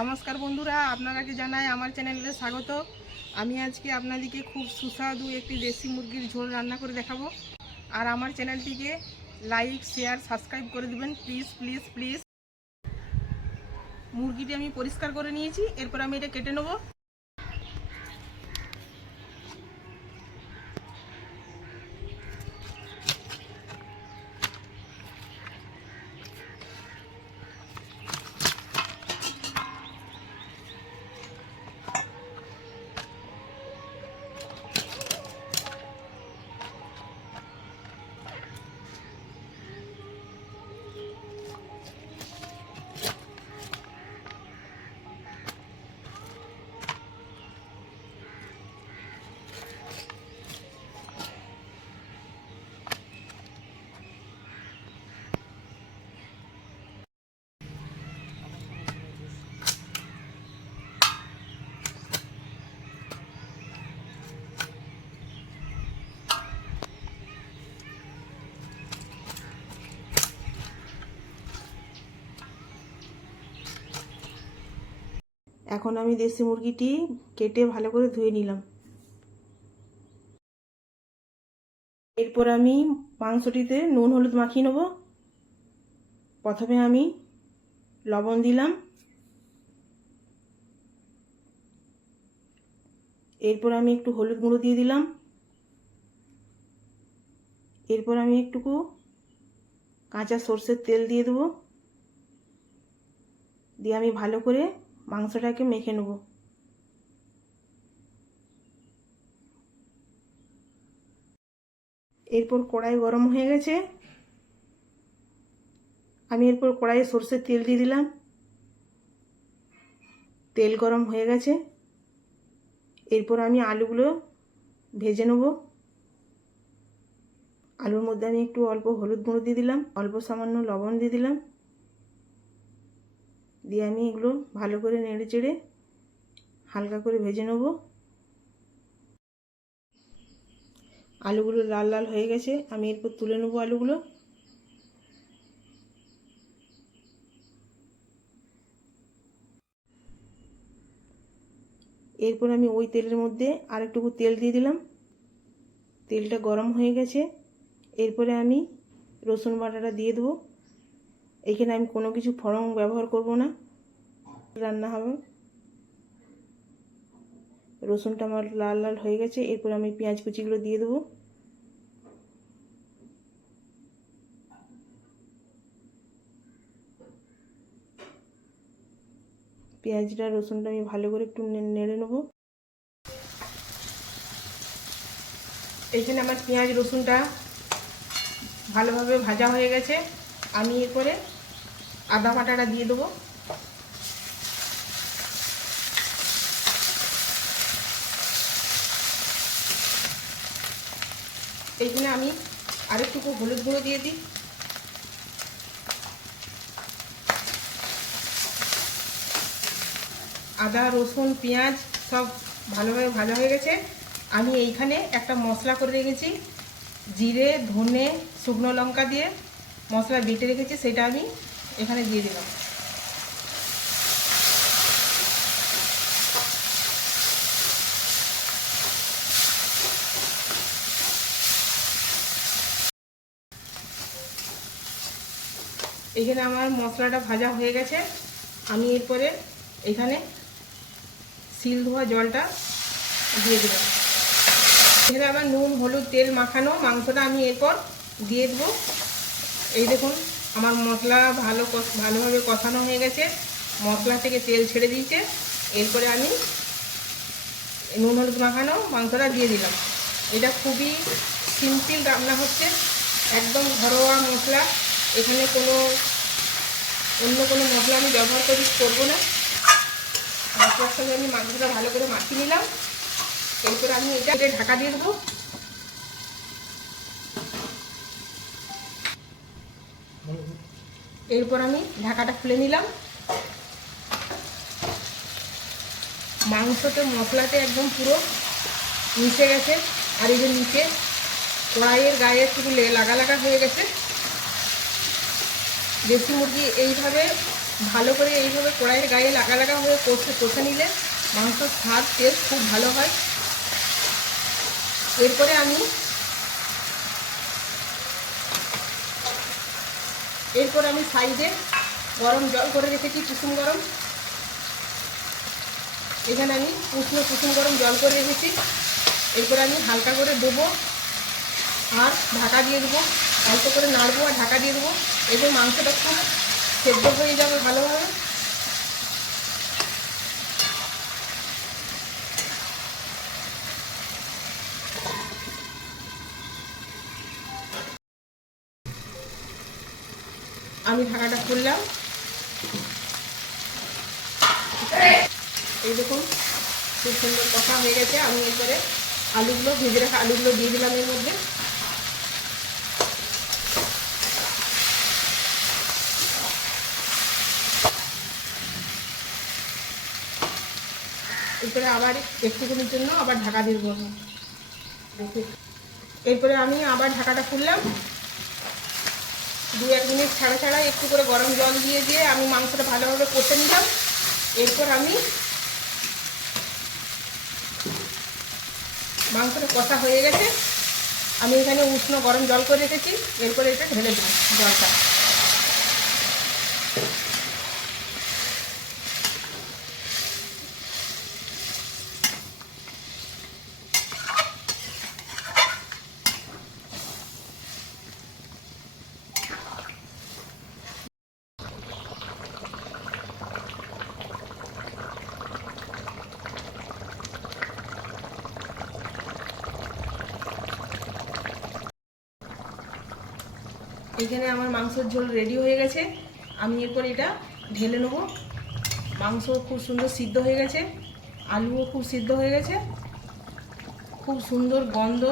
নমস্কার বন্ধুরা আপনারাকে জানাই আমার চ্যানেলে স্বাগত? আমি আজকে আপনাদেরকে খুব সুস্বাদু একটি দেশি মুরগির ঝোল রান্না করে দেখাবো। আর আমার চ্যানেলটিকে লাইক, শেয়ার, সাবস্ক্রাইব করে দেবেন। Please please please. মুরগিটি আমি পরিষ্কার করে নিয়েছি, এরপর আমি এটা কেটে নেব। এখন আমি দেশি মুরগিটি কেটে ভালো করে ধুয়ে নিলাম। এরপর আমি মাংসটিতে নুন হলুদ মাখিয়ে নেব। প্রথমে আমি লবণ দিলাম। এরপর আমি একটু হলুদ গুঁড়ো দিয়ে দিলাম। এরপর আমি একটুকু কাঁচা সর্ষের তেল দিয়ে দেবো। দিয়ে আমি ভালো করে মাংসটাকে মেখে নেব। এরপর কড়াই গরম হয়ে গেছে। আমি এরপর কড়াইয়ে সর্ষের তেল দিয়ে দিলাম। তেল গরম হয়ে গেছে। এরপর আমি আলুগুলো ভেজে নেব। আলুর মধ্যে আমি একটু অল্প হলুদ গুঁড়ো দিয়ে দিলাম, অল্প সামান্য লবণ দিয়ে দিলাম। দিয়ে আমি এগুলো ভালো করে নেড়ে চেড়ে হালকা করে ভেজে নেব। আলুগুলো লাল লাল হয়ে গেছে, আমি এরপর তুলে নেব আলুগুলো। এরপর আমি ওই তেলের মধ্যে আরেকটুকু তেল দিয়ে দিলাম। তেলটা গরম হয়ে গেছে। এরপরে আমি রসুন বাটাটা দিয়ে দেবো। এখানে আমি কোনো কিছু ফরম ব্যবহার করব না। রান্না হবে। রসুনটা আমার লাল লাল হয়ে গেছে, এরপর আমি পেঁয়াজ কুচিগুলো দিয়ে দেবো। পেঁয়াজটা, রসুনটা আমি ভালো করে একটু নেড়ে নেব। এখানে আমার পেঁয়াজ, রসুনটা ভালোভাবে ভাজা হয়ে গেছে। আমি এরপরে আদা বাটাটা দিয়ে দেবো। এইখানে আমি আরেকটুকু হলুদ গুঁড়ো দিয়ে দিই। আদা, রসুন, পেঁয়াজ সব ভালোভাবে ভাজা হয়ে গেছে। আমি এইখানে একটা মশলা করে রেখেছি, জিরে, ধনে, শুকনো লঙ্কা দিয়ে। মশলা বেটে রেখেছি, সেটা আমি এখানে দিয়ে দিলাম। এখানে আমার মশলাটা ভাজা হয়ে গেছে। আমি এরপরে এখানে সিল ধোয়া জলটা দিয়ে দিলাম। এখানে আবার নুন, হলুদ, তেল মাখানো মাংসটা আমি এরপর দিয়ে দেবো। এই দেখুন আমার মশলা ভালো ভালোভাবে কষানো হয়ে গেছে। মশলা থেকে তেল ছেড়ে দিয়েছে। এরপরে আমি নুন হলুদ মাখানো মাংসটা দিয়ে দিলাম। এটা খুবই সিম্পল রান্না হচ্ছে। একদম ঘরোয়া মশলা। এখানে কোনো, অন্য কোনো মশলা আমি ব্যবহার করি, করব না। মশলার সঙ্গে আমি মাংসটা ভালো করে মাখিয়ে নিলাম। এরপর আমি এটা ঢাকা দিয়ে দেবো। এরপর আমি ঢাকাটা খুলে নিলাম। মাংসতে মশলাতে একদম পুরো মিশে গেছে। আর এই যে নিচে কড়াইয়ের গায়ে একটু লাগা লাগা হয়ে গেছে। দেশি মুরগি এইভাবে ভালো করে এইভাবে কড়াইয়ের গায়ে লাগা লাগা হয়ে কষে কষে নিলে মাংসর স্বাদ, টেস্ট খুব ভালো হয়। এরপরে আমি এরপর আমি সাইডে গরম জল করে রেখেছি কুসুম গরম। এখানে আমি উষ্ণ কুসুম গরম জল করে রেখেছি। এরপর আমি হালকা করে দেবো আর ঢাকা দিয়ে দেবো। হালকা করে নাড়বো আর ঢাকা দিয়ে দেবো। এবার মাংসটা খুব সেদ্ধ হয়ে যাবে ভালোভাবে। আমি ঢাকাটা খুললাম। এই দেখুন, খুব সুন্দর কষা হয়ে গেছে। আমি এরপরে আলুগুলো, ভেজে রাখা আলুগুলো দিয়ে দিলাম এর মধ্যে। এরপরে আবার একটুখানির জন্য আবার ঢাকা দিয়ে দেবো এরপরে আমি আবার ঢাকাটা খুললাম। দু এক মিনিট ছাড়া ছাড়া একটু করে গরম জল দিয়ে দিয়ে আমি মাংসটা ভালোভাবে কষে নিলাম। এরপর আমি মাংসটা কষা হয়ে গেছে। আমি এখানে উষ্ণ গরম জল করে রেখেছি। এরপরে এটা ঢেলে দেবো জলটা। এখানে আমার মাংসের ঝোল রেডি হয়ে গেছে। আমি এরপর এটা ঢেলে নেব। মাংস খুব সুন্দর সিদ্ধ হয়ে গেছে। আলুও খুব সিদ্ধ হয়ে গেছে। খুব সুন্দর গন্ধ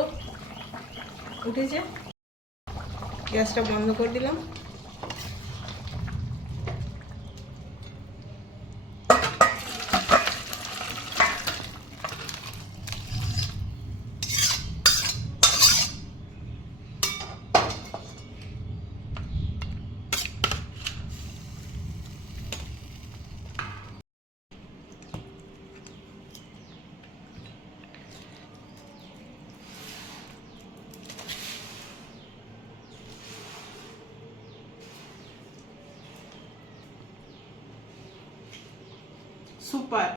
উঠেছে। গ্যাসটা বন্ধ করে দিলাম। Супер.